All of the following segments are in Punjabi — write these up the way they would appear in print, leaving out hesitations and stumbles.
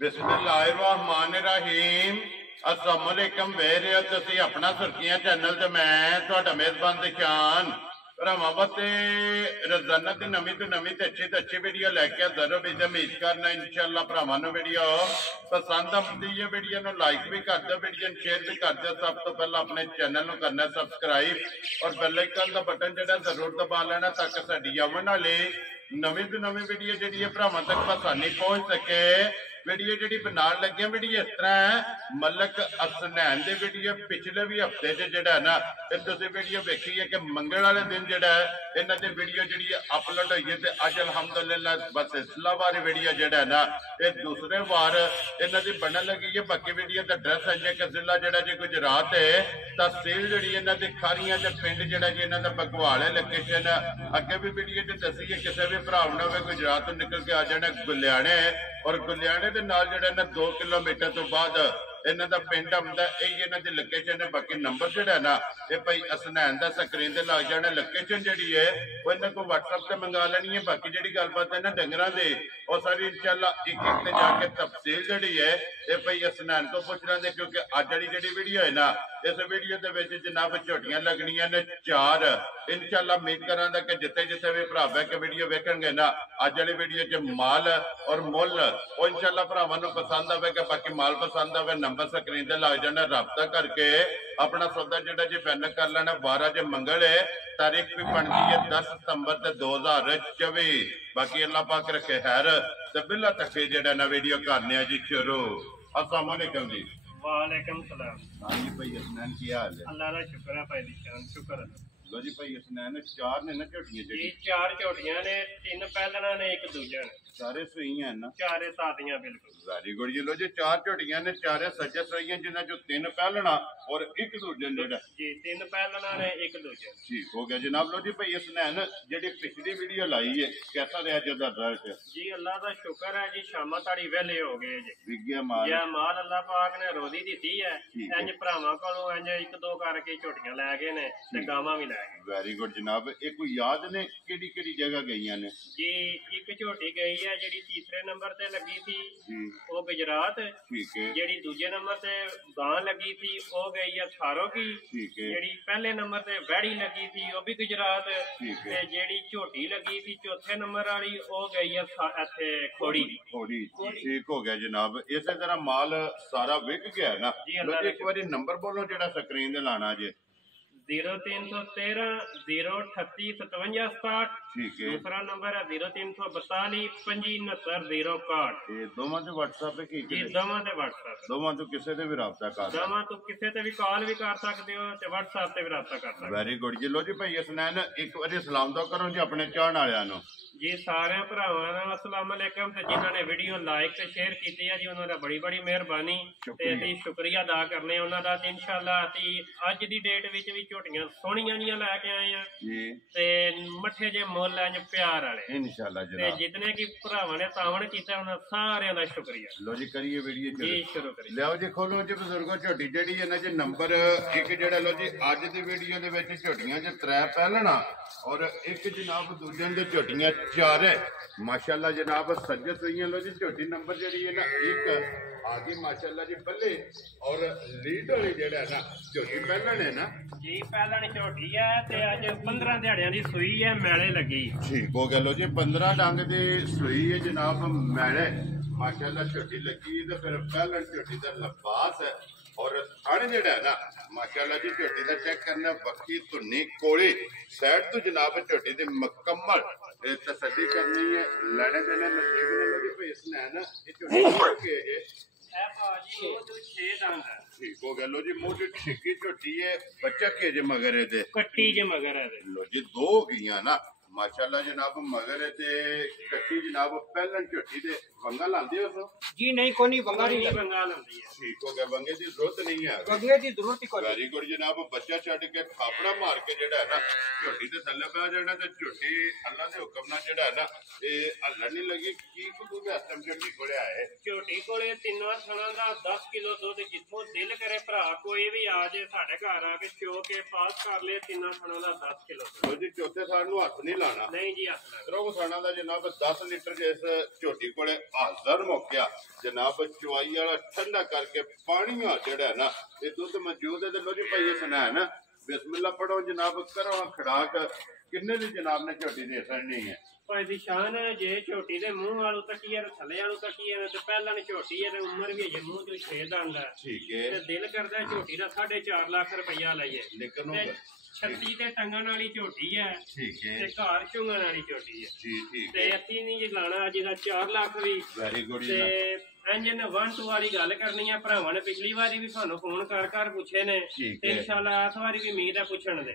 बिस्मिल्लाहिर्रहमानिर्रहीम अस्सलाम वालेकुम वेरे तुसी अपना सुर्खियां चैनल ते मैं तुहाडा मेजबान दिशान भरावां वास्ते रोजाना दी नवीं तो अच्छी वीडियो लैके हाजिर हो भी उम्मीद करना इंशाअल्लाह भरावां नूं वीडियो पसंद आती है। वीडियो नूं लाइक भी कर दो, वीडियो शेयर भी कर दो। सब तो पहला अपने चैनल नूं करना सब्सक्राइब और बेल आइकन दा बटन जिहड़ा जरूर दबा लेना ताकि साडी आउण वाली नवीं तो नवीं वीडियो जिहड़ी है भरावां तक आसानी पहुंच सके। वीडियो जी बनाने लगे वीडियो इस तरह है मलक हसनैन की वीडियो पिछले भी हफ्ते जोड़ा है ना वीडियो देखी है कि मंगल वाले दिन जोड़ा है इन्हों की वीडियो जी अपलोड हुई है। अज अलहमदुलिल्लाह बस इस्लामाबाद वीडियो जोड़ा है ना ये दूसरे बार इन्हों की बनने लगी है। बाकी वीडियो का एड्रैस है जी कि जिला जोड़ा जी गुजरात है, तहसील जी इन्हों की खारियां पिंड जोड़ा जी इन्हों का बगवाल है लोकेशन। अगे भी वीडियो च दसी है किसी भी भरा ने हो गुजरात तो निकल के आ जाना गुलियाने और गुलियाने दे नाल जिहड़ा ना 2 किलोमीटर तो बाद इन्हां दा पिंड आउंदा है। इन्हां दी लोकेशन है। बाकी नंबर जिहड़ा है ना ये भाई हसनैन दा स्क्रीन ते लग जाना। लोकेशन जिहड़ी है वो इन्हां को WhatsApp ते मंगा लेनी है। बाकी जिहड़ी गलबात है ना डंगरां दी वो सारी इंशाअल्लाह एक एक ते जाके तफसील जिहड़ी है ये भाई हसनैन को पूछ लेंगे क्योंकि अज वाली जिहड़ी वीडियो है ना इस वीडियो दे विच जनाब झोटियां लगनियां ने 4 इंशाअल्लाह। उम्मीद करांगा कि जिथे जिथे भी भरा बह के वीडियो वेखणगे ना अज वाली वीडियो च माल और मुल वो इंशाअल्लाह भरावां नूं पसंद आवेगा। बाकी माल पसंद आवे नंबर स्क्रीन ते लग जाना, राबता करके अपना सौदा जिहड़ा जी फाइनल कर लेना। 12 च मंगल है, तारीख भी बनती है 10 सितंबर 2024। बाकी अल्लाह पाक रखे खैर ते बिल्ला तक जिहड़ा ना वीडियो करने जी शुरू। अस्सलाम वालेकुम जी। वालेकुम सलाम। हाँ जी भाई हसनैन की हाल है? अल्लाह का शुक्र है भाई निशान शुक्र है। लो जी भाई हसनैन 4 ने ना झोटियां जी 4 झोटियां ने, 3 पहलना ने, 1 दूजा ने। सारे सुई हैं ना? 4 सादियां बिल्कुल। वेरी गुड जी। लो जी 4 झोटियां ने, 4 सज्जे सुई हैं जिन्हां चों 3 पहलना और 1 दूजा जेड़ा जी 3 पहलना ने 1 दूजा। ठीक हो गया जनाब। लो जी भाई हसनैन जेडी पिछली वीडियो लाई है कैसा रहा जदा रिजल्ट? जी अल्लाह का शुक्र है जी, शामा ताड़ी वेले हो गए जी। विक गया माल? या माल अल्लाह पाक ने रोदी दी है। इंज भरावां कोलों इंज 1-2 करके झोटियां लै गए ने ते गावां भी लै गए। वेरी गुड जनाब। एक कोई याद ने केड़ी जगह गईयां ने? जी एक झोटी गई है जेडी तीसरे नंबर ते लगी थी जी वो गुजरात। ठीक है। जेडी दूजे नंबर ते गां लगी थी वो गई है थारो की। ठीक है। जेडी पहले नंबर ते वैड़ी लगी थी वो भी गुजरात। ठीक है। जेडी झोटी लगी थी चौथे नंबर वाली वो गई है इत्थे खोड़ी। ठीक हो गया जनाब। इस तरह माल सारा विक गया ना? जी एक बार नंबर बोलो जेड़ा स्क्रीन ते लाना जे। 0313 038 57 67। ठीक है। दूसरा नंबर है 0342 25 69 061। ये दोवां ते WhatsApp पे की? जी दोवां ते WhatsApp। दोवां तो किसे ते भी राबता कर सकते? दोवां तो किसे ते भी कॉल भी कर सकते हो ते WhatsApp ते भी राबता कर सकते हो। वेरी गुड जी। लो जी भाई हसनैन एक बार सलाम तो करो जी अपने चाहण वालियां नूं। जी सारे भरावां नूं अस्सलाम वालेकुम ते जिन्हां ने वीडियो लाइक ते शेयर कीती है जी उन्हां दा बड़ी मेहरबानी ते असीं शुक्रिया अदा करने उन्हां दा। इंशाअल्लाह असीं अज दी डेट विच भी झोटियां सोहणियां जिहियां लैके आए हैं जी ते मट्ठे जे मुੱਲ इंज प्यार वाले इंशाअल्लाह ते जनाब। जितने की भरावां ने तावण कीता उन्हां सारियां दा शुक्रिया। लो जी करिए वीडियो जी शुरू करिए। लियाओ जी खोलो जी बजुर्गो झोटी जेड़ी है ना जी नंबर 1 जेड़ा लो जी अज दी वीडियो दे विच झोटियां च 3 पहलना और 1 जनाब दूजे दे झोटियां 4 है माशाअल्लाह जनाब। सज्जे सुई लो जी झोटी नंबर जेड़ी है ना 1 आगे माशाअल्लाह जी पल्ले और लीड वाली जेड़ा है ना झोटी पहलन है ना जी पहलन झोटी है ते अज 15 दिहाड़ियां दी सुई है मैले लगी। ठीक हो गया। लो जी 15 डंग दी सुई है जनाब मैले माशाअल्लाह झोटी लगी तो फिर पहलन झोटी दा लबास है और थण जेड़ा है ना माशाअल्लाह जी झोटी दा चेक करना बक्खी धुन्नी कोली साइड तो जनाब झोटी दी मुकम्मल तसल्ली करनी है लेने देने नसीब ने लोग भेजना है ना ये झोटी के जे ठीक हो गया। लो जी मुंह छिकी झोटी है बच्चा के जे मगर है कट्टी जे मगर है। लो जी 2 गईयां ना माशाअल्लाह जनाब मगर ते कट्टी जनाब पहलन झोटी दे वंगा लांदे हो? जी नहीं कोनी वंगा नहीं वंगा लांदी है। ठीक हो गया। वंगे दी जरूरत नहीं है? वंगे दी जरूरत ही कोनी। वेरी गुड जनाब। बच्चा छड्ड के थापड़ा मार के जेड़ा है ना झोटी दे थल्ले पै जाना ते झोटी अल्लाह दे हुक्म नाल जेड़ा है ना ये हल्लण नहीं लगी। की कुदू दे हसम झोटी कोले आए? झोटी कोले तीनों थणा दा 10 किलो दुध जिथों दिल करे भरा कोई भी आ जाए साडे घर आके चो के पास कर ले तीनों थणा दा 10 किलो। जी चौथे साल नूं हथ नहीं ਲਾਣਾ ਨਹੀਂ ਜੀ ਹੱਥ ਸਰੋਂ ਖਾਣਾ ਦਾ ਜਨਾਬ 10 ਲੀਟਰ ਇਸ ਝੋਟੀ ਕੋਲੇ ਹਾਜ਼ਰ ਮੌਕਿਆ ਜਨਾਬ ਚੁਆਈ ਵਾਲਾ ਠੰਡਾ ਕਰਕੇ ਪਾਣੀ ਆ ਜਿਹੜਾ ਨਾ ਇਹ ਦੁੱਧ ਮੌਜੂਦ ਹੈ ਤੇ ਲੋ ਜੀ ਭਾਈ ਸੁਣਾ ਹੈ ਨਾ ਬਿਸਮਿਲ੍ਲਾ ਪੜੋ ਜਨਾਬ ਕਰੋ ਖੜਾਕ ਕਿੰਨੇ ਦੀ ਜਨਾਬ ਨੇ ਝੋਟੀ ਦੇ ਸੜਨੀ ਹੈ ਭਾਈ ਦੀ ਸ਼ਾਨ ਜੇ ਝੋਟੀ ਦੇ ਮੂੰਹ ਵਾਲੂ ਤੱਕੀਏ ਤੇ ਥੱਲੇ ਵਾਲੂ ਤੱਕੀਏ ਤੇ ਪਹਿਲਾਂ ਨੇ ਝੋਟੀ ਹੈ ਤੇ ਉਮਰ ਵੀ ਅਜੇ ਮੂੰਹ ਤੋਂ 6 ਦੰਦ ਹੈ ਠੀਕ ਹੈ ਤੇ ਦਿਲ ਕਰਦਾ ਝੋਟੀ ਦਾ 4.5 ਲੱਖ ਰੁਪਈਆ ਲਈਏ ਲੇਕਿਨ 36 ਤੇ ਟੰਗਣ ਵਾਲੀ ਝੋਟੀ ਹੈ ਠੀਕ ਹੈ ਤੇ ਘਰ ਚੁੰਗਣ ਵਾਲੀ ਝੋਟੀ ਹੈ ਜੀ ਠੀਕ ਤੇ ਅਸੀਂ ਨਹੀਂ ਜੀ ਲਾਣਾ ਅੱਜ ਦਾ 4 ਲੱਖ ਵੀ ਵੈਰੀ ਗੁੱਡ ਤੇ ਇੰਜਨ 1 2 ਵਾਲੀ ਗੱਲ ਕਰਨੀ ਆ ਭਰਾਵਾਂ ਨੇ ਪਿਛਲੀ ਵਾਰੀ ਵੀ ਸਾਨੂੰ ਫੋਨ ਕਰ ਪੁੱਛੇ ਨੇ ਤੇ ਇਨਸ਼ਾਅੱਲਾ ਇਸ ਵਾਰੀ ਵੀ ਉਮੀਦ ਹੈ ਪੁੱਛਣ ਦੇ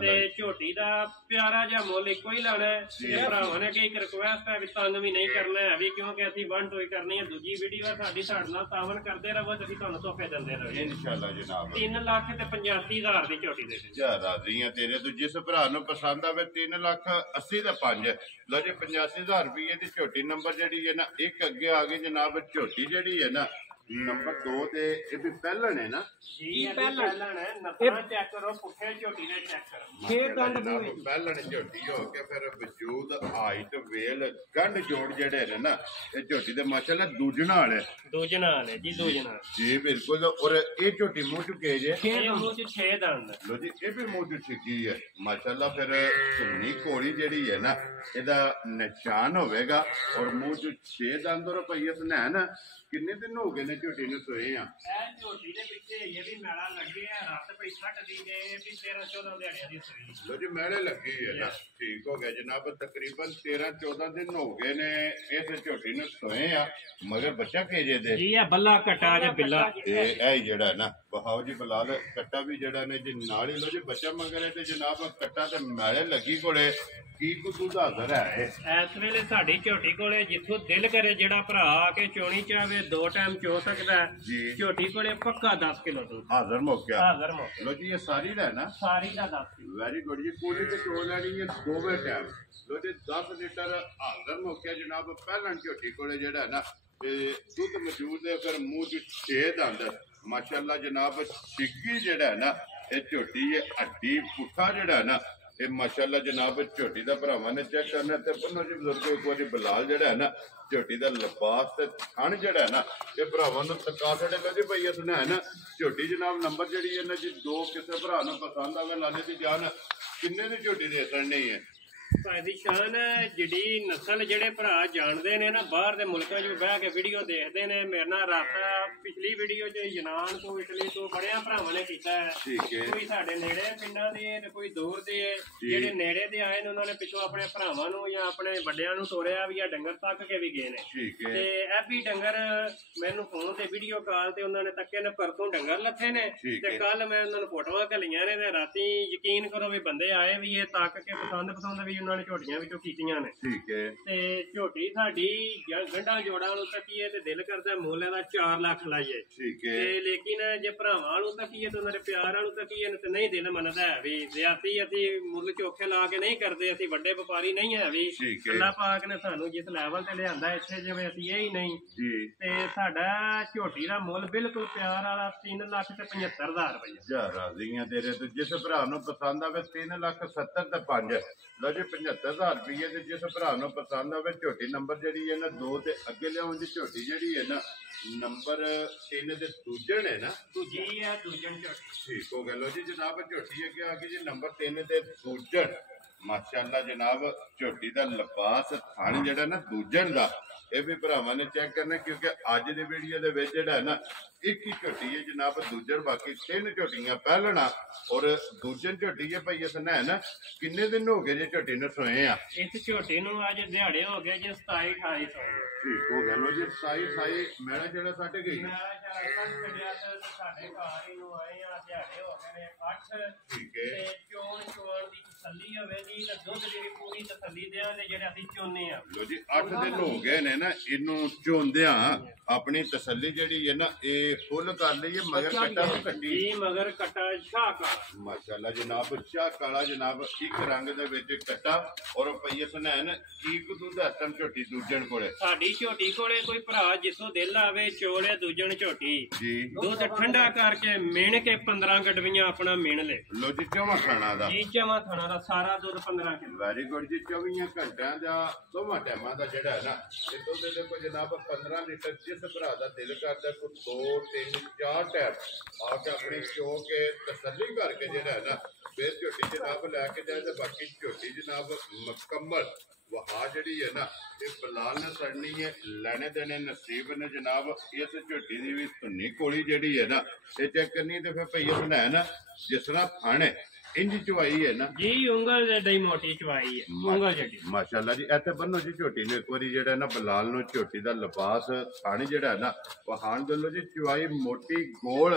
ਤੇ ਝੋਟੀ ਦਾ ਪਿਆਰਾ ਜਿਹਾ ਮੁੱਲ ਇੱਕੋ ਹੀ ਲਾਣਾ ਤੇ ਭਰਾਵਾਂ ਨੇ ਇੱਕ ਰਿਕੁਐਸਟ ਹੈ ਵੀ ਤੰਗ ਵੀ ਨਹੀਂ ਕਰਨਾ ਹੈ ਵੀ ਕਿਉਂਕਿ ਅਸੀਂ 1 2 ਹੀ ਕਰਨੀ ਹੈ ਦੂਜੀ ਵੀਡੀਓ ਹੈ ਸਾਡੀ ਸਾਡੇ ਨਾਲ ਤਾਵਨ ਕਰਦੇ ਰਹੋ ਤੇ ਅਸੀਂ ਤੁਹਾਨੂੰ ਤੋਹਫੇ ਦਿੰਦੇ ਰਹਾਂਗੇ ਇਨਸ਼ਾਅੱਲਾ ਜਨਾਬ 3 ਲੱਖ ਤੇ 85,000 ਦੀ ਝੋਟੀ ਦੇ ਜਾ ਰਾਜ਼ੀਆਂ ਤੇਰੇ ਤੋਂ ਜਿਸ ਭਰਾ ਨੂੰ ਪਸੰਦ ਆਵੇ 3 ਲੱਖ 80 ਦਾ 5 ਲੋ ਜੀ 85,000 ਰੁਪਏ ਦੀ ਝੋਟੀ ਨੰਬਰ ਜਿਹੜੀ ਹੈ ਨਾ ਇੱਕ ਅੱਗੇ ਆ ਗਈ ਜਨਾਬ ਝੋਟੀ ਜਿਹੜੀ ਹੈ ਨਾ ਨੰਬਰ 2 ਤੇ ਇਹ ਵੀ ਪਹਿਲਣ ਹੈ ਨਾ ਜੀ ਪਹਿਲਣ ਹੈ ਨਸਲਾਂ ਚੈੱਕ ਕਰੋ ਪੁੱਠੇ ਝੋਟੀ ਦੇ ਚੈੱਕ ਕਰੋ 6 ਦੰਦ ਦੂਏ ਪਹਿਲਣ ਝੋਟੀ ਹੋ ਕੇ ਫਿਰ ਵਜੂਦ ਹਾਈਟ ਵੇਲ ਗੰਢ ਜੋੜ ਜਿਹੜੇ ਨੇ ਨਾ ਇਹ ਝੋਟੀ ਦੇ ਮਾਸ਼ਾਅੱਲਾ ਦੂਜਣਾ ਵਾਲੇ ਜੀ ਦੂਜਣਾ ਜੀ ਬਿਲਕੁਲ ਔਰ ਇਹ ਝੋਟੀ ਮੂੰਹ ਚੁੱਕੇ ਜੇ ਇਹ ਮੂੰਹ ਚ 6 ਦੰਦ ਲੋ ਜੀ ਇਹ ਵੀ ਮੂੰਹ ਚ ਛਿੱਕੀ ਹੈ ਮਾਸ਼ਾਅੱਲਾ ਫਿਰ ਸੁਣੀ ਘੋੜੀ ਜਿਹੜੀ ਹੈ ਨਾ ਇਹਦਾ ਨਿਸ਼ਾਨ ਹੋਵੇਗਾ ਔਰ ਮੂੰਹ ਚ 6 ਦੰਦ ਔਰ ਭਈਆ ਸੁਨੈਣ ਕਿੰਨੇ ਦਿਨ ਹੋ ਗਏ ਨੇ ਝੋਟੀ ਨੂੰ ਸੋਏ ਆ ਇਹ ਝੋਟੀ ਦੇ ਪਿੱਛੇ ਇਹ ਵੀ ਮੈਲਾ ਲੱਗੇ ਆ ਰਾਤ ਪਈ ਛੱਡ ਦੀ ਗਏ ਵੀ 13 14 ਦਿਹਾੜਿਆਂ ਦੀ ਸੋਈ ਲੋ ਜੀ ਮੈਲੇ ਲੱਗੀ ਹੈ ਨਾ ਠੀਕ ਹੋ ਗਿਆ ਜਨਾਬ ਤਕਰੀਬਨ 13 14 ਦਿਨ ਹੋ ਗਏ ਨੇ ਇਸ ਝੋਟੀ ਨੂੰ ਸੋਏ ਆ ਮਗਰ ਬੱਚਾ ਭੇਜੇ ਦੇ ਜੀ ਆ ਬੱਲਾ ਕਟਾ ਜਾਂ ਬਿੱਲਾ ਇਹ ਜਿਹੜਾ ਨਾ ਬਹਾਓ ਜੀ ਬਲਾਲ ਕੱਟਾ ਵੀ ਜਿਹੜਾ ਨੇ ਜੀ ਨਾਲ ਹੀ ਲੋ ਜੀ ਬੱਚਾ ਮਗਰ ਹੈ ਤੇ ਜਨਾਬ ਕੱਟਾ ਤੇ ਮੈਲੇ ਲੱਗੀ ਕੋਲੇ ਕੀ ਕੁਝ ਹਾਜ਼ਰ ਹੈ ਇਸ ਵੇਲੇ ਸਾਡੀ ਝੋਟੀ ਕੋਲੇ ਜਿੱਥੋਂ ਦਿਲ ਕਰੇ ਜਿਹੜਾ ਭਰਾ ਆ ਕੇ ਚੋਣੀ ਚਾਹਵੇ 2 ਟਾਈਮ ਚੋ ਸਕਦਾ ਝੋਟੀ ਕੋਲੇ ਪੱਕਾ 10 ਕਿਲੋ ਦੁੱਧ ਹਾਜ਼ਰ ਮੌਕਿਆ ਲੋ ਜੀ ਇਹ ਸਾਰੀ ਦਾ ਨਾ ਸਾਰੀ ਦਾ 10 ਕਿਲੋ ਵੈਰੀ ਗੁੱਡ ਜੀ ਪੂਰੀ ਤੇ ਚੋ ਲੈਣੀ ਹੈ 2 ਟਾਈਮ ਲੋ ਜੀ 10 ਲੀਟਰ ਹਾਜ਼ਰ ਮੌਕਿਆ ਜਨਾਬ ਪਹਿਲਾਂ ਝੋਟੀ ਕੋਲੇ ਜਿਹੜਾ ਨਾ ਇਹ ਦੁੱਧ ਮੌਜੂਦ ਹੈ ਫਿਰ ਮੂੰਹ ਚ 6 ਦੰਦ ਮਾਸ਼ਾਅੱਲਾ ਜਨਾਬ ਛਿੱਕੀ ਜਿਹੜਾ ਨਾ ਇਹ ਝੋਟੀ ਇਹ ਹੱਡੀ ਪੁੱਠਾ ਜਿਹੜਾ ਨਾ ਇਹ ਮਾਸ਼ਾਅੱਲਾ ਜਨਾਬ ਝੋਟੀ ਦਾ ਭਰਾਵਾਂ ਨੇ ਚੈੱਕ ਕਰਨਾ ਤੇ ਪੰਨੋ ਜੀ ਬਜ਼ੁਰਗੋ ਇੱਕ ਵਾਰੀ ਬਲਾਲ ਜਿਹੜਾ ਹੈ ਨਾ ਝੋਟੀ ਦਾ ਲਿਬਾਸ ਤੇ ਥਣ ਜਿਹੜਾ ਹੈ ਨਾ ਇਹ ਭਰਾਵਾਂ ਨੂੰ ਤਕਾ ਛੱਡੇ ਲੱਗੇ ਭਈਆ ਸੁਣਾ ਹੈ ਨਾ ਝੋਟੀ ਜਨਾਬ ਨੰਬਰ ਜਿਹੜੀ ਹੈ ਨਾ ਜੀ 2 ਕਿਸੇ ਭਰਾ ਨੂੰ ਪਸੰਦ ਆਵੇ ਲਾਲੇ ਦੀ ਜਾਨ ਕਿੰਨੇ ਦੀ ਝੋਟੀ ਦੇ ਸੜਨੀ ਹੈ ਭਾਈ ਦੀ ਸ਼ਾਨ ਜਿਹੜੀ ਨਸਲ ਜਿਹੜੇ ਭਰਾ ਜਾਣਦੇ ਨੇ ਨਾ ਬਾਹਰ ਦੇ ਮੁਲਕਾਂ 'ਚ ਬਹਿ ਕੇ ਵੀਡੀਓ ਦੇਖਦੇ ਨੇ ਮੇਰੇ ਨਾਲ ਰਾਬਤਾ ਪਿਛਲੀ ਵੀਡੀਓ 'ਚ ਯੂਨਾਨ ਤੋਂ ਇਟਲੀ ਤੋਂ ਬੜਿਆਂ ਭਰਾਵਾਂ ਨੇ ਕੀਤਾ ਹੈ ਕੋਈ ਸਾਡੇ ਨੇੜੇ ਪਿੰਡਾਂ ਦੇ ਤੇ ਕੋਈ ਦੂਰ ਦੇ ਜਿਹੜੇ ਨੇੜੇ ਦੇ ਆਏ ਨੇ ਉਹਨਾਂ ਨੇ ਪਿੱਛੋਂ ਆਪਣੇ ਭਰਾਵਾਂ ਨੂੰ ਜਾਂ ਆਪਣੇ ਵੱਡਿਆਂ ਨੂੰ ਤੋਰਿਆ ਵੀ ਆ ਡੰਗਰ ਤੱਕ ਕੇ ਵੀ ਗਏ ਨੇ ਤੇ ਇਹ ਵੀ ਡੰਗਰ ਮੈਨੂੰ ਫੋਨ ਤੇ ਵੀਡੀਓ ਕਾਲ ਤੇ ਉਹਨਾਂ ਨੇ ਤੱਕੇ ਨੇ ਪਰਸੋਂ ਡੰਗਰ ਲੱਥੇ ਨੇ ਤੇ ਕੱਲ ਮੈਂ ਉਹਨਾਂ ਨੂੰ ਫੋਟੋਆਂ ਘੱਲੀਆਂ ਨੇ ਤੇ ਰਾਤੀ ਯਕੀਨ ਕਰੋ ਵੀ ਬੰਦੇ ਆਏ ਵੀ ਇਹ ਤੱਕ ਕੇ ਪਸੰਦ ਵੀ ਉਹਨਾਂ ਨੇ ਝੋਟੀਆਂ ਵਿੱਚੋਂ ਕੀਤੀਆਂ ਨੇ ਤੇ ਝੋਟੀ ਸਾਡੀ ਗੰਢਾ ਜੋੜਾਂ ਨੂੰ ਤੱਕੀਏ ਤੇ ਦਿਲ ਕਰਦਾ ਮੁੱਲ ਇਹਦਾ 4 ਲੱਖ ਲਾਈਏ ਤੇ ਲੇਕਿਨ ਜੇ ਭਰਾਵਾਂ ਨੂੰ ਤੱਕੀਏ ਤੇ ਉਹਨਾਂ ਦੇ ਪਿਆਰਾਂ ਨੂੰ ਤੱਕੀਏ ਤੇ ਨਹੀਂ ਦਿਲ ਮੰਨਦਾ ਹੈ ਵੀ ਜ਼ਿਆਦਤੀ ਅਸੀਂ ਮੁੱਲ ਚੋਖੇ ਲਾ ਕੇ ਨਹੀਂ ਕਰਦੇ ਅਸੀਂ ਵੱਡੇ ਵਪਾਰੀ ਨਹੀਂ ਹੈ ਵੀ ਅੱਲਾਹ ਪਾਕ ਨੇ ਸਾਨੂੰ ਜਿਸ ਲੈਵਲ ਤੇ ਲਿਆਂਦਾ ਇੱਥੇ ਜਿਵੇਂ ਅਸੀਂ ਇਹ ਹੀ ਨਹੀਂ ਤੇ ਸਾਡਾ ਝੋਟੀ ਦਾ ਮੁੱਲ ਬਿਲਕੁਲ ਪਿਆਰ ਵਾਲਾ 3 ਲੱਖ ਤੇ 75,000 ਰੁਪਏ ਜਾ ਰਾਜ਼ੀਆਂ ਤੇਰੇ ਤੇ ਜਿਸ ਭਰਾ ਨੂੰ ਪਸੰਦ ਆਵੇ 3 ਲੱਖ 70 ਤੇ 5 ਲੋ ਜੀ 75,000 ਰੁਪਏ ਤੇ ਜਿਸ ਭਰਾ ਨੂੰ ਪਸੰਦ ਆਵੇ ਝੋਟੀ ਨੰਬਰ ਜਿਹੜੀ ਹੈ ਨਾ 2 ਤੇ ਅੱਗੇ ਲਿਆਉਣ ਦੀ ਝੋਟੀ ਜਿਹੜੀ ਹੈ ਨਾ ਨੰਬਰ 3 ਦੇ ਦੂਜਣ ਹੈ ਨਾ ਦੂਜੀ ਹੈ ਦੂਜਣ ਝੋਟੀ ਠੀਕ ਹੋ ਗਿਆ ਲੋ ਜੀ ਜਨਾਬ ਝੋਟੀ ਅੱਗੇ ਆ ਗਈ ਜੀ ਨੰਬਰ 3 ਤੇ ਦੂਜਣ ਮਾਸ਼ਾਅੱਲਾ ਜਨਾਬ ਝੋਟੀ ਦਾ ਲਿਬਾਸ ਥਣ ਜਿਹੜਾ ਨਾ ਦੂਜਣ ਦਾ ਇਹ ਵੀ ਭਰਾਵਾਂ ਨੇ ਚੈੱਕ ਕਰਨਾ ਕਿਉਂਕਿ ਅੱਜ ਦੀ ਵੀਡੀਓ ਦੇ ਵਿੱਚ ਜਿਹੜਾ ਨਾ ਇੱਕ ਹੀ ਝੋਟੀ ਹੈ ਜਨਾਬ ਦੂਜਣ ਬਾਕੀ 3 ਝੋਟੀਆਂ ਪਹਿਲਣਾ ਔਰ ਦੂਜਣ ਝੋਟੀ ਹੈ ਭਾਈ ਸੁਣਾ ਹੈ ਨਾ ਕਿੰਨੇ ਦਿਨ ਹੋ ਗਏ ਜੇ ਝੋਟੀ ਨੂੰ ਸੋਏ ਆ ਇਸ ਝੋਟੀ ਨੂੰ ਅੱਜ ਦਿਹਾੜੇ ਹੋ ਗਏ ਜੇ 27 28 ਠੀਕ ਹੋ ਗਿਆ ਲੋ ਜੀ 27 ਮੈਲਾ ਜਿਹੜਾ ਸੱਟ ਗਈ ਸਾਡੇ ਘਰ ਨੂੰ ਆਏ ਆ ਦਿਹਾੜੇ ਹੋ ਗਏ ਨੇ 8 ਠੀਕ ਹੈ ਤੇ ਚੋਣ ਦੀ ਤਸੱਲੀ ਹੋਵੇ ਜੀ ਤੇ ਦੁੱਧ ਦੀ ਪੂਰੀ ਤਸੱਲੀ ਦਿਆਂ ਤੇ ਜਿਹੜੇ ਅਸੀਂ ਚੋਨੇ ਆ ਲੋ ਜੀ 8 ਦਿਨ ਹੋ ਗਏ ਨੇ ਨਾ ਇਹਨੂੰ ਚੋਂਦਿਆਂ ਆਪਣੀ ਤਸੱਲੀ ਜਿਹੜੀ ਹੈ ਨਾ ਇਹ ਫੁੱਲ ਕਰ ਲਈਏ ਮਗਰ ਕੱਟਾ ਵੀ ਕੱਟੀ ਜੀ ਮਗਰ ਕੱਟਾ ਸ਼ਾਹ ਕਾਲਾ ਮਾਸ਼ਾਅੱਲਾ ਜਨਾਬ ਸ਼ਾਹ ਕਾਲਾ ਜਨਾਬ ਇੱਕ ਰੰਗ ਦੇ ਵਿੱਚ ਕੱਟਾ ਔਰ ਪਈਏ ਸੁਨੈਣ ਇੱਕ ਦੁੱਧ ਹੱਥਮ ਝੋਟੀ ਦੂਜਣ ਕੋਲੇ ਸਾਡੀ ਝੋਟੀ ਕੋਲੇ ਕੋਈ ਭਰਾ ਜਿੱਥੋਂ ਦਿਲ ਆਵੇ ਚੋਲੇ ਦੂਜਣ ਝੋਟੀ ਜੀ ਦੁੱਧ ਠੰਡਾ ਕਰਕੇ ਮਿਣ ਕੇ 15 ਗਡਵੀਆਂ ਆਪਣਾ ਮਿਣ ਲੈ ਲੋ ਜੀ ਚੌਵਾਂ ਖਾਣਾ ਦਾ ਜੀ ਚਵਾਂ ਥਾਣਾ ਦਾ ਸਾਰਾ ਦੁੱਧ 15 ਕਿਲੋ ਵੈਰੀ ਗੁੱਡ ਜੀ 24 ਘੰਟਿਆਂ ਦਾ ਦੋਵਾਂ ਟਾਈਮਾਂ ਦਾ ਜਿਹੜਾ ਹੈ ਨਾ ਇਹ ਦੁੱਧ ਦੇ ਕੋ ਜਨਾਬ 15 ਲੀਟਰ ਜਿਸ ਭਰਾ ਦਾ ਦਿਲ ਕਰਦਾ ਕੋਈ 2 3 4 ਟਾਈਮ ਆ ਕੇ ਆਪਣੀ ਚੋ ਕੇ ਤਸੱਲੀ ਕਰਕੇ ਜਿਹੜਾ ਹੈ ਨਾ ਫਿਰ ਝੋਟੀ ਜਨਾਬ ਲੈ ਕੇ ਜਾਏ ਤੇ ਬਾਕੀ ਝੋਟੀ ਜਨਾਬ ਮੁਕੰਮਲ ਵਹਾ ਜਿਹੜੀ ਹੈ ਨਾ ਇਹ ਬਲਾਲ ਨੇ ਸੜਨੀ ਹੈ ਲੈਣੇ ਦੇਣੇ ਨਸੀਬ ਨੇ ਜਨਾਬ ਇਸ ਝੋਟੀ ਦੀ ਵੀ ਧੁੰਨੀ ਕੋਲੀ ਜਿਹੜੀ ਹੈ ਨਾ ਇਹ ਚੈੱਕ ਕਰਨੀ ਤੇ ਫਿਰ ਭਈਆ ਬਣਾਇਆ ਨਾ ਜਿਸ ਤਰ੍ਹਾਂ ਥਾਣੇ ਇੰਜ ਚਵਾਈ ਹੈ ਨਾ ਜੀ ਉਂਗਲ ਜਿਹੜੀ ਮੋਟੀ ਚਵਾਈ ਹੈ ਉਂਗਲ ਜਿਹੜੀ ਮਾਸ਼ਾਅੱਲਾ ਜੀ ਇੱਥੇ ਬੰਨੋ ਜੀ ਝੋਟੀ ਨੂੰ ਇੱਕ ਵਾਰੀ ਜਿਹੜਾ ਨਾ ਬਲਾਲ ਨੂੰ ਝੋਟੀ ਦਾ ਲਿਬਾਸ ਥਾਣੇ ਜਿਹੜਾ ਹੈ ਨਾ ਵਹਾਣ ਦੇ ਲੋ ਜੀ ਚਵਾਈ ਮੋਟੀ ਗੋਲ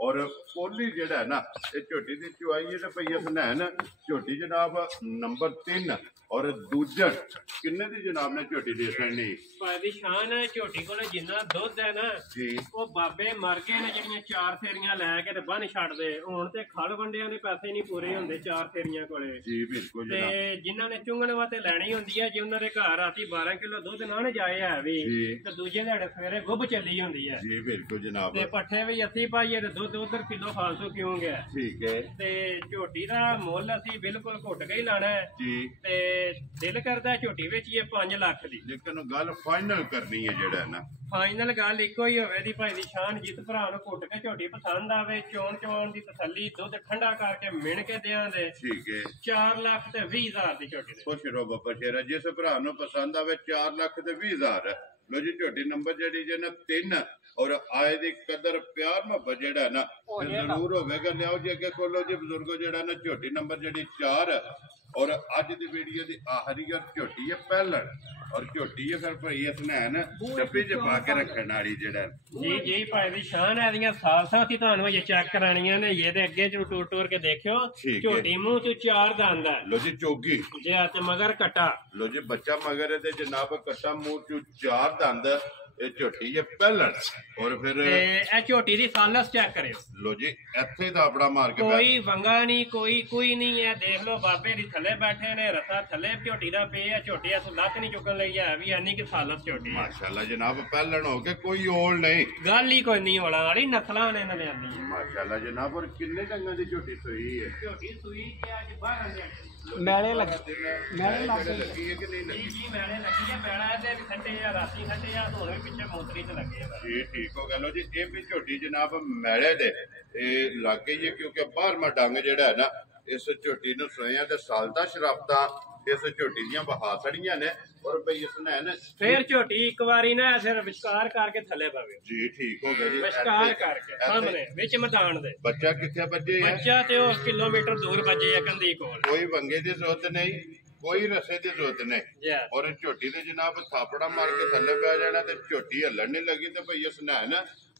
ਔਰ ਕੋਲੀ ਜਿਹੜਾ ਹੈ ਨਾ ਇਹ ਝੋਟੀ ਦੀ ਚਵਾਈ ਹੈ ਤੇ ਭਈਆ ਸੁਨੈਣ ਝੋਟੀ ਜਨਾਬ ਨੰਬਰ 3 ਔਰ ਦੂਜਾ ਕਿੰਨੇ ਦੀ ਜਨਾਬ ਨੇ ਝੋਟੀ ਦੇ ਸਣੀ ਭਾਈ ਦੀ ਸ਼ਾਨ ਹੈ ਝੋਟੀ ਕੋਲ ਜਿੰਨਾ ਦੁੱਧ ਹੈ ਨਾ ਜੀ ਉਹ ਬਾਬੇ ਮਰ ਗਏ ਨੇ ਜਿਹੜੀਆਂ 4 ਫੇਰੀਆਂ ਲੈ ਕੇ ਤੇ ਬੰਨ ਛੱਡਦੇ ਹੁਣ ਤੇ ਖਲ ਵੰਡਿਆਂ ਦੇ ਪੈਸੇ ਨਹੀਂ ਪੂਰੇ ਹੁੰਦੇ 4 ਫੇਰੀਆਂ ਕੋਲੇ ਜੀ ਬਿਲਕੁਲ ਜਨਾਬ ਤੇ ਜਿਨ੍ਹਾਂ ਨੇ ਚੁੰਗਣ ਵਾਸਤੇ ਲੈਣੀ ਹੁੰਦੀ ਹੈ ਜੇ ਉਹਨਾਂ ਦੇ ਘਰ ਰਾਤੀ 12 ਕਿਲੋ ਦੁੱਧ ਨਾ ਜਾਏ ਹੈ ਵੀ ਤੇ ਦੂਜੇ ਦਿਹਾੜੇ ਸਵੇਰੇ ਗੁੱਬ ਚੱਲੀ ਹੁੰਦੀ ਹੈ ਜੀ ਬਿਲਕੁਲ ਜਨਾਬ ਤੇ ਪੱਠੇ ਵੀ ਅਸੀਂ ਪਾਈਏ ਤੇ ਦੁੱਧ ਉਧਰ ਕਿਲੋ ਫਾਲਤੂ ਕਿਉਂ ਗਿਆ ਠੀਕ ਹੈ ਤੇ ਝੋਟੀ ਦਾ ਮੁੱਲ ਅਸੀਂ ਬਿਲਕੁਲ ਘੁੱਟ ਕੇ ਹੀ ਲਾਣਾ ਹੈ ਜੀ ਤੇ ਦਿਲ ਕਰਦਾ ਝੋਟੀ ਵੇਚੀਏ 5 ਲੱਖ ਦੀ ਲੇਕਿਨ ਗੱਲ ਫਾਈਨਲ ਕਰਨੀ ਹੈ ਜਿਹੜਾ ਨਾ ਫਾਈਨਲ ਗੱਲ ਇੱਕੋ ਹੀ ਹੋਵੇ ਦੀ ਭਾਈ ਦੀ ਸ਼ਾਨ ਜਿੱਤ ਭਰਾ ਨੂੰ ਘੁੱਟ ਕੇ ਝੋਟੀ ਪਸੰਦ ਆਵੇ ਚੋਣ ਦੀ ਤਸੱਲੀ ਦੁੱਧ ਠੰਡਾ ਕਰਕੇ ਮਿਣ ਕੇ ਦਿਆਂ ਦੇ ਠੀਕ ਹੈ 4 ਲੱਖ ਤੇ 20 ਹਜ਼ਾਰ ਦੀ ਝੋਟੀ ਦੇ ਖੁਸ਼ ਰਹੋ ਬਾਬਾ ਸ਼ੇਰਾ ਜਿਸ ਭਰਾ ਨੂੰ ਪਸੰਦ ਆਵੇ 4 ਲੱਖ ਤੇ 20 ਹਜ਼ਾਰ ਲੋ ਜੀ ਝੋਟੀ ਨੰਬਰ ਜਿਹੜੀ ਜੇ ਨਾ 3 ਔਰ ਆਏ ਦੀ ਕਦਰ ਪਿਆਰ ਮੁਹੱਬਤ ਜਿਹੜਾ ਨਾ ਜ਼ਰੂਰ ਹੋਵੇਗਾ ਲਿਆਓ ਜੀ ਅੱਗੇ ਕੋਲੋ ਜੀ ਬਜ਼ੁਰਗੋ ਜਿਹੜਾ ਨਾ ਝੋਟੀ ਨੰਬਰ ਜਿਹੜੀ 4 ਔਰ ਅੱਜ ਦੀ ਵੀਡੀਓ ਦੀ ਆਖਰੀ ਝੋਟੀ ਹੈ ਪਹਿਲਣ ਔਰ ਝੋਟੀ ਹੈ ਫਿਰ ਭਈ ਹਸਨੈਨ ਡੱਬੇ 'ਚ ਪਾ ਕੇ ਰੱਖਣ ਵਾਲੀ ਜਿਹੜਾ ਜੀ ਜੀ ਭਾਈ ਦੀ ਸ਼ਾਨ ਹੈ ਦੀਆਂ ਸਾਲ ਸਾਥੀ ਤੁਹਾਨੂੰ ਇਹ ਚੈੱਕ ਕਰਾਣੀਆਂ ਨੇ ਇਹਦੇ ਅੱਗੇ ਚ ਟੂਰ ਕੇ ਦੇਖਿਓ ਝੋਟੀ ਮੂੰਹ ਚ 4 ਦੰਦ ਹੈ ਲੋ ਜੀ ਚੋਗੀ ਜੇ ਆ ਤੇ ਮਗਰ ਕਟਾ ਲੋ ਜੀ ਬੱਚਾ ਮਗਰ ਤੇ ਜਨਾਬ ਕਟਾ ਮੂੰਹ ਚ 4 ਦੰਦ ਇਹ ਝੋਟੀ ਹੈ ਪਹਿਲਣ ਔਰ ਫਿਰ ਇਹ ਝੋਟੀ ਦੀ ਸਾਲਸ ਚੈੱਕ ਕਰਿਓ ਲੋ ਜੀ ਇੱਥੇ ਦਾ ਆਪਣਾ ਮਾਰ ਕੇ ਕੋਈ ਵੰਗਾ ਨਹੀਂ ਕੋਈ ਨਹੀਂ ਹੈ ਦੇਖ ਲਓ ਬਾਬੇ ਦੀ ਥੱਲੇ ਬੈਠੇ ਨੇ ਰਸਾ ਥੱਲੇ ਝੋਟੀ ਦਾ ਪੇ ਹੈ ਝੋਟੀ ਇਸ ਲੱਤ ਨਹੀਂ ਚੁੱਕਣ ਲਈ ਹੈ ਵੀ ਐਨੀ ਕਿ ਸਾਲਸ ਝੋਟੀ ਮਾਸ਼ਾਅੱਲਾ ਜਨਾਬ ਪਹਿਲਣ ਹੋ ਕੇ ਕੋਈ ਓਲ ਨਹੀਂ ਗੱਲ ਹੀ ਕੋਈ ਨਹੀਂ ਹੋਣਾ ਵਾਲੀ ਨਸਲਾਂ ਨੇ ਇਹਨਾਂ ਲਿਆਂਦੀ ਮਾਸ਼ਾਅੱਲਾ ਜਨਾਬ ਔਰ ਕਿੰਨੇ ਡੰਗਾਂ ਦੀ ਝੋਟੀ ਸੂਈ ਹੈ ਝੋਟੀ ਸੂਈ ਕਿ ਅੱਜ ਬਾਹਰ ਆਂਦੇ ਮੈਲੇ ਲੱਗੀ ਹੈ ਕਿ ਨਹੀਂ ਲੱਗੀ ਜੀ ਮੈਲੇ ਲੱਗੀ ਹੈ ਮੈਲਾ ਤੇ ਖੱਟੇ ਆ ਰਾਤੀ ਖੱਟੇ ਆ ਹੁਣ ਵੀ ਪਿੱਛੇ ਮੋਤਰੀ ਤੇ ਲੱਗੇ ਆ ਜੀ ਠੀਕ ਹੋ ਗਿਆ ਲੋ ਜੀ ਇਹ ਵੀ ਝੋਟੀ ਜਨਾਬ ਮੈਲੇ ਦੇ ਇਹ ਲੱਗ ਗਈ ਹੈ ਕਿਉਂਕਿ ਬਾਹਰ ਮਾ ਡੰਗ ਜਿਹੜਾ ਹੈ ਨਾ ਇਸ ਝੋਟੀ ਨੂੰ ਸੋਇਆ ਤੇ ਸਾਲਦਾ ਸ਼ਰਾਬਤਾਂ ਇਸ ਝੋਟੀ ਦੀਆਂ ਬਹਾ ਸੜੀਆਂ ਨੇ ਔਰ ਭਈ ਹਸਨੈਨ ਫੇਰ ਝੋਟੀ ਇੱਕ ਵਾਰੀ ਨਾ ਸਿਰ ਵਿਚਕਾਰ ਕਰਕੇ ਥੱਲੇ ਪਵੇ ਜੀ ਠੀਕ ਹੋ ਗਿਆ ਜੀ ਵਿਚਕਾਰ ਕਰਕੇ ਸਾਹਮਣੇ ਵਿੱਚ ਮੈਦਾਨ ਦੇ ਬੱਚਾ ਕਿੱਥੇ ਵੱਜੇ ਹੈ ਬੱਚਾ ਤੇ ਉਹ ਕਿਲੋਮੀਟਰ ਦੂਰ ਵੱਜੇ ਆ ਕੰਦੀ ਕੋਲ ਕੋਈ ਵੰਗੇ ਦੀ ਜ਼ਰੂਰਤ ਨਹੀਂ ਕੋਈ ਰਸੇ ਦੀ ਜ਼ਰੂਰਤ ਨਹੀਂ ਔਰ ਝੋਟੀ ਦੇ ਜਨਾਬ ਥਾਪੜਾ ਮਾਰ ਕੇ ਥੱਲੇ ਪੈ ਜਾਣਾ ਤੇ ਝੋਟੀ ਹੱਲਣ ਨਹੀਂ ਲੱਗੀ ਤੇ ਭਈ ਹਸਨੈਨ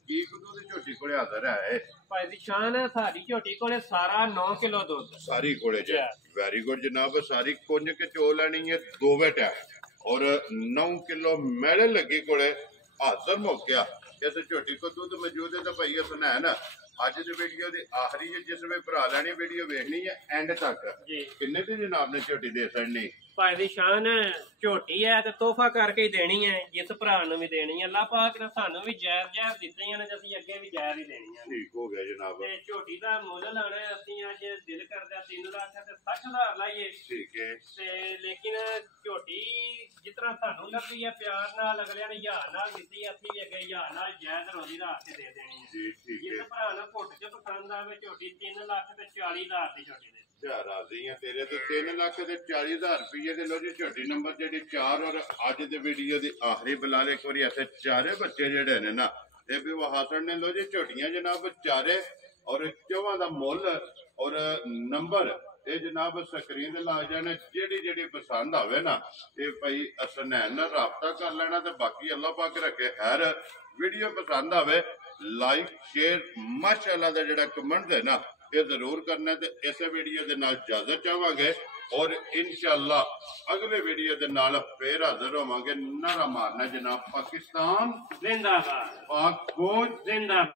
ਕੀ ਕੁਦੂ ਦੀ ਝੋਟੀ ਕੋਲੇ ਹਾਜ਼ਰ ਹੈ ਭਾਈ ਦੀ ਸ਼ਾਨ ਸਾਡੀ ਝੋਟੀ ਕੋਲੇ ਸਾਰਾ 9 ਕਿਲੋ ਦੁੱਧ ਸਾਰੀ ਕੋਲੇ ਜੀ ਵੈਰੀ ਗੁੱਡ ਜਨਾਬ ਸਾਰੀ ਕੁੰਜ ਕੇ ਚੋ ਲੈਣੀ ਹੈ 2 ਬੇਟਾ ਔਰ 9 ਕਿਲੋ ਮੈਲੇ ਲੱਗੀ ਕੋਲੇ ਹਾਜ਼ਰ ਮੌਕਿਆ ਇਸ ਝੋਟੀ ਕੋ ਦੁੱਧ ਮੌਜੂਦ ਹੈ ਤਾਂ ਭਾਈ ਹਸਨੈਨ ਅੱਜ ਦੀ ਵੀਡੀਓ ਦੀ ਆਖਰੀ ਜਿਸ ਵੇ ਭਰਾ ਲੈਣੀ ਵੀਡੀਓ ਵੇਖਣੀ ਹੈ ਐਂਡ ਤੱਕ ਕਿੰਨੇ ਦੀ ਜਨਾਬ ਨੇ ਝੋਟੀ ਦੇ ਸੜਨੀ ਭਾਈ ਦੀ ਸ਼ਾਨ ਝੋਟੀ ਹੈ ਤੇ ਤੋਹਫਾ ਕਰਕੇ ਹੀ ਦੇਣੀ ਹੈ ਜਿਸ ਭਰਾ ਨੂੰ ਵੀ ਦੇਣੀ ਹੈ ਅੱਲਾਹ ਪਾਕ ਨੇ ਸਾਨੂੰ ਵੀ ਜਾਇਜ਼ ਦਿੱਤੀਆਂ ਨੇ ਤੇ ਅਸੀਂ ਅੱਗੇ ਵੀ ਜਾਇਜ਼ ਹੀ ਦੇਣੀਆਂ ਠੀਕ ਹੋ ਗਿਆ ਜਨਾਬ ਤੇ ਝੋਟੀ ਦਾ ਮੁੱਲ ਲਾਣਾ ਅਸੀਂ ਅੱਜ ਦਿਲ ਕਰਦਾ 3 ਲੱਖ ਤੇ 60,000 ਲਾਈਏ ਠੀਕ ਹੈ ਤੇ ਲੇਕਿਨ ਝੋਟੀ ਜਿਸ ਤਰ੍ਹਾਂ ਸਾਨੂੰ ਲੱਗੀ ਹੈ ਪਿਆਰ ਨਾਲ ਅਗਲਿਆਂ ਨੇ ਹਜ਼ਾਰ ਨਾਲ ਦਿੱਤੀ ਅਸੀਂ ਅੱਗੇ ਹਜ਼ਾਰ ਨਾਲ ਜਾਇਜ਼ ਰੋਜ਼ੀ ਰਾਤ ਤੇ ਦੇ ਦੇਣੀ ਹੈ ਜਿਸ ਭਰਾ ਨੂੰ ਘੁੱਟ ਚ ਪਸੰਦ ਆਵੇ ਝੋਟੀ 3 ਲੱਖ ਤੇ 40,000 ਦੀ ਝੋਟੀ ਦੇ ਰਾਜ਼ੀ ਆ ਤੇਰੇ ਤੇ 3 ਲੱਖ ਤੇ 40,000 ਰੁਪਏ ਦੇ ਲੋ ਜੀ ਝੋਟੀ ਨੰਬਰ ਜਿਹੜੀ 4 ਔਰ ਅੱਜ ਦੇ ਵੀਡੀਓ ਦੀ ਆਖਰੀ ਬਲਾਲ ਇੱਕ ਵਾਰੀ ਇੱਥੇ ਚਾਰੇ ਬੱਚੇ ਜਿਹੜੇ ਨੇ ਨਾ ਇਹ ਵੀ ਹਾਸਨ ਨੇ ਲੋ ਜੀ ਝੋਟੀਆਂ ਜਨਾਬ ਚਾਰੇ ਔਰ ਚੌਵਾਂ ਦਾ ਮੁੱਲ ਔਰ ਨੰਬਰ ਇਹ ਜਨਾਬ ਸਕਰੀਨ ਤੇ ਲਾ ਜਾਣਾ ਜਿਹੜੀ ਪਸੰਦ ਆਵੇ ਨਾ ਇਹ ਭਾਈ ਹਸਨੈਨ ਨਾਲ ਰਾਬਤਾ ਕਰ ਲੈਣਾ ਤੇ ਬਾਕੀ ਅੱਲਾਹ ਪਾਕ ਰੱਖੇ ਖੈਰ ਵੀਡੀਓ ਪਸੰਦ ਆਵੇ ਲਾਈਕ ਸ਼ੇਅਰ ਮਾਸ਼ਾਅੱਲਾ ਦਾ ਜਿਹੜਾ ਕਮੈਂਟ ਹੈ ਨਾ ਇਹ ਜ਼ਰੂਰ ਕਰਨਾ ਤੇ ਇਸੇ ਵੀਡੀਓ ਦੇ ਨਾਲ ਇਜਾਜ਼ਤ ਚਾਹਾਂਗੇ और इंशाअल्लाह अगले वीडियो दे नाल फिर हाजिर होवांगे। नारा मारना जनाब पाकिस्तान जिंदाबाद, पाक फौज जिंदाबाद।